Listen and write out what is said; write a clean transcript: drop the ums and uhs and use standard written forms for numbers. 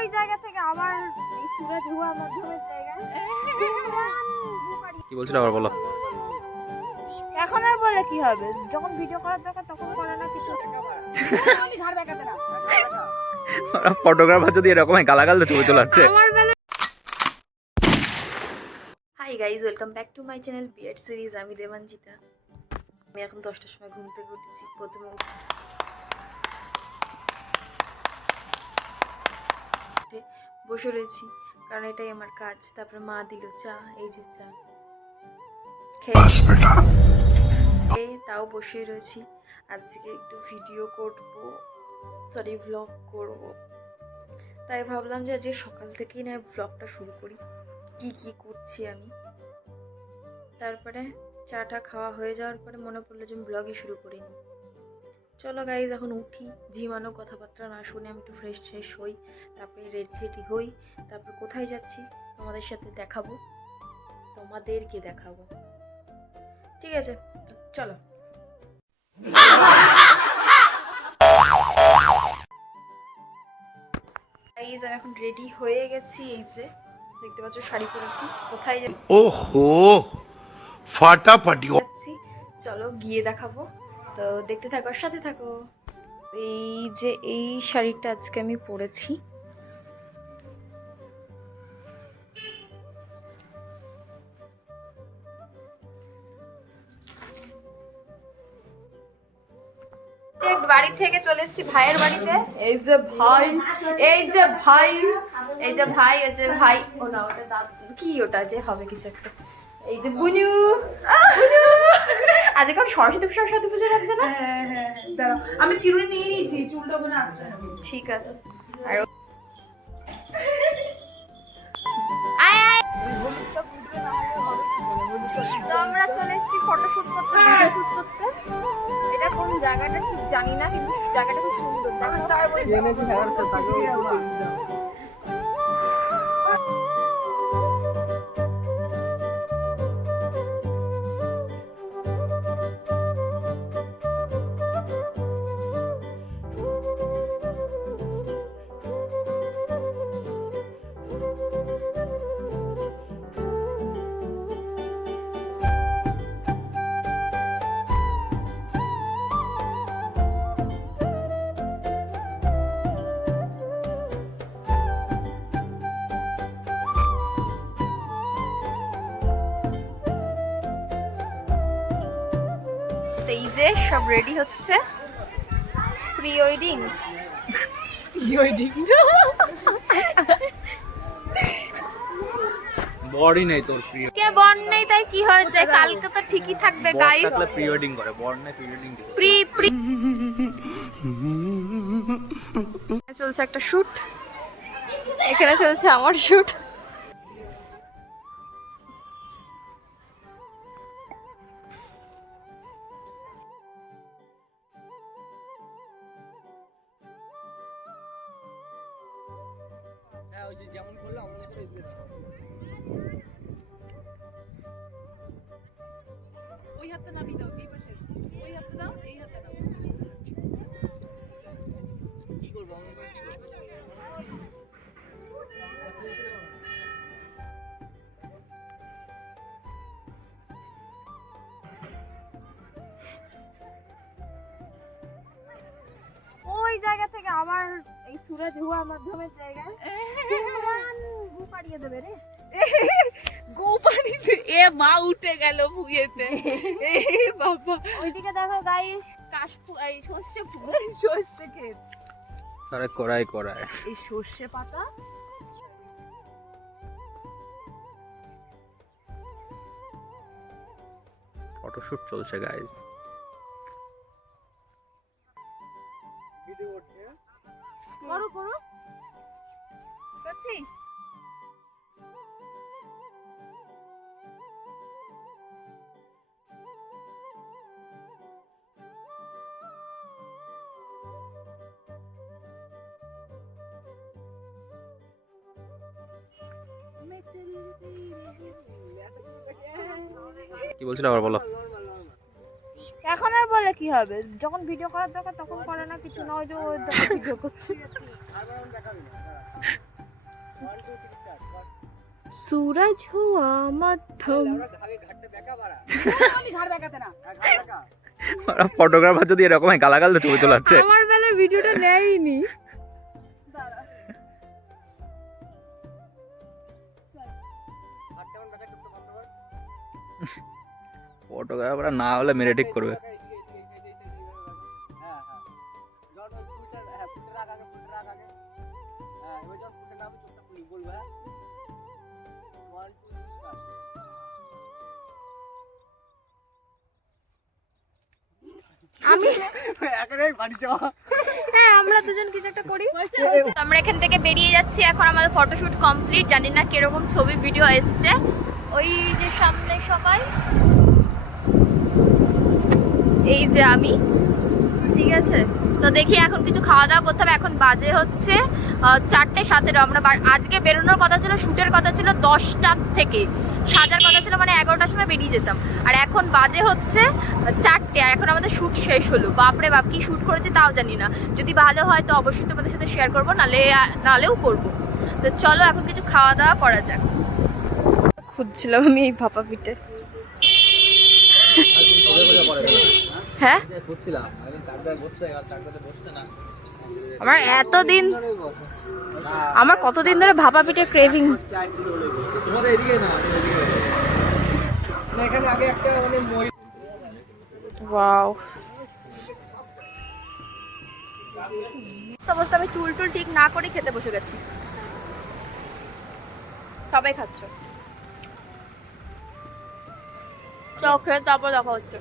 ওই জায়গা থেকে আবার এই সুরজ হুয়া মধ্যমের জায়গায় কি বলছিল আবার বলো। এখন আর বলে কি হবে, যখন ভিডিও করার দরকার তখন করে না কিছু। ফটোগ্রাফার যদি এরকম গালাগাল ছবি তোলাচ্ছে। Hi guys, welcome back to my channel BEd series. আমি দেবাঞ্জিতা। আমি এখন 10টার সময় ঘুম থেকে উঠেছি। প্রথমে উঠে বসে রয়েছি, কারণ এটাই আমার কাজ। তারপরে মা দিল চা, এই যে চা খেয়ে তাও বসে রয়েছি। আজকে একটু ভিডিও করব, সরি ভ্লগ করব। তাই ভাবলাম যে আজকে সকাল থেকেই না ভ্লগটা শুরু করি, কি কি করছি আমি। তারপরে চাটা খাওয়া হয়ে যাওয়ার পরে মনে পড়লো যে আমি ব্লগই শুরু করিনি। চলো গাইজ, এখন উঠি। ঝিমানো কথাবার্তা না শুনে আমি একটু ফ্রেশ হই, তারপরে রেডি হই। তারপর কোথায় যাচ্ছি তোমাদের সাথে দেখাবো, তোমাদেরকে দেখাবো। ঠিক আছে, চলো। গাইজ, আমি এখন রেডি হয়ে গেছি। এই যে দেখতে পাচ্ছ, শাড়ি পরেছি। কোথায় ওহো ফাটাফাটি যাচ্ছি চলো গিয়ে দেখাবো। তো দেখতে থাকো, সাথে থাকো। এই যে এই শাড়িটা আজকে আমি পরেছি। বাড়ি থেকে চলে এসেছি ভাইয়ের বাড়িতে। এই যে ভাই, এই যে ভাই, এই যে ভাই, এই যে ভাই। ও না, ওটা দাদু কি, ওটা যে হবে কিছু একটা। এই যে বুনু, আজকে কোন সরস্বতী পুজো রাখছে না? দাঁড়াও, আমি চিরুনি নিয়ে নিয়েছি, চুলটা ওখানে আশ্রয় নেবো। ঠিক আছে। আর আয় আয়, তো আমরা চলে এসেছি ফটোশুট করতে, ভিডিও শুট করতে। এটা কোন জায়গাটা ঠিক জানি না, কিন্তু জায়গাটা খুব সুন্দর। এই যে সব রেডি হচ্ছে, প্রি ওয়েডিং। বড়ই নাই তোর প্রিয়, কে বর নেই তাই কি হয়েছে, কালকে তো ঠিকই থাকবে গাইস। থাকলে প্রি ওয়েডিং করে, বড় নাই প্রি ওয়েডিং করে। প্রি চলছে একটা শুট, এখানে চলছে আমার শুট। যেমন করলো আমাদের ওই হাতটা নামিয়ে দাও, এই পাশে ওই হাতটা দাও, এই হাতটা দাও। কি করবো আমরা, কি করবো? ওই জায়গা থেকে আবার এই সুরজ হুয়া মধ্যমের জায়গায় গু পাড়িয়ে দেবে রে। গোপানিতে এ মা উঠে গেল ভুঁইয়েতে। এ বাবা, ওইদিকে দেখো গাইস, এই সর্ষে ক্ষেত, সারে করাই করায়। এই সর্ষে পাতা। ফটোশুট চলছে গাইজ। করো করো, করছিস? কি বলছিল আবার বলো। এখন আর বলে কি হবে, যখন ভিডিও করার দরকার তখন করে না কিছু, নয় যে ওর ভিডিও করছি। सूरज हुआ मध्यम। ফটোগ্রাফার যদি এরকম গালাগাল দিয়ে ছবি তোলাচ্ছে। আমার বেলার ভিডিওটা নেয়নি। ফটোগ্রাফার না হলে মেরে ঠিক করবে। আমি হ্যাঁ আমরা দুজন কিছু একটা করি। তো আমরা এখান থেকে বেরিয়ে যাচ্ছি এখন। আমাদের ফটোশুট কমপ্লিট। জানি না কিরকম ছবি ভিডিও এসছে। ওই যে সামনে সবাই, এই যে আমি, ঠিক আছে। তো দেখি এখন কিছু খাওয়া দাওয়া করতে হবে। এখন বাজে হচ্ছে 4:17। আমরা আজকে বেরোনোর কথা ছিল, শ্যুটের কথা ছিল 10টা থেকে, সাজার কথা ছিল মানে 11টার সময় বেরিয়ে যেতাম। আর এখন বাজে হচ্ছে 4টে, আর এখন আমাদের শ্যুট শেষ হলো। বাপরে বাপ কি শ্যুট করেছি তাও জানি না। যদি ভালো হয় তো অবশ্যই তোমাদের সাথে শেয়ার করবো, নালেও করবো। তো চলো এখন কিছু খাওয়া দাওয়া করা যাক। খুঁজছিলাম আমি এই ভাপা পিঠে। হ্যাঁ আমার কতদিন ধরে ভাপা পিঠের ক্রেভিং। ওয়াও অবস্থা। আমি চুল টুল ঠিক না করে খেতে বসে গেছি। সবাই খাচ্ছ, চল খেয়ে তারপর দেখা হচ্ছে।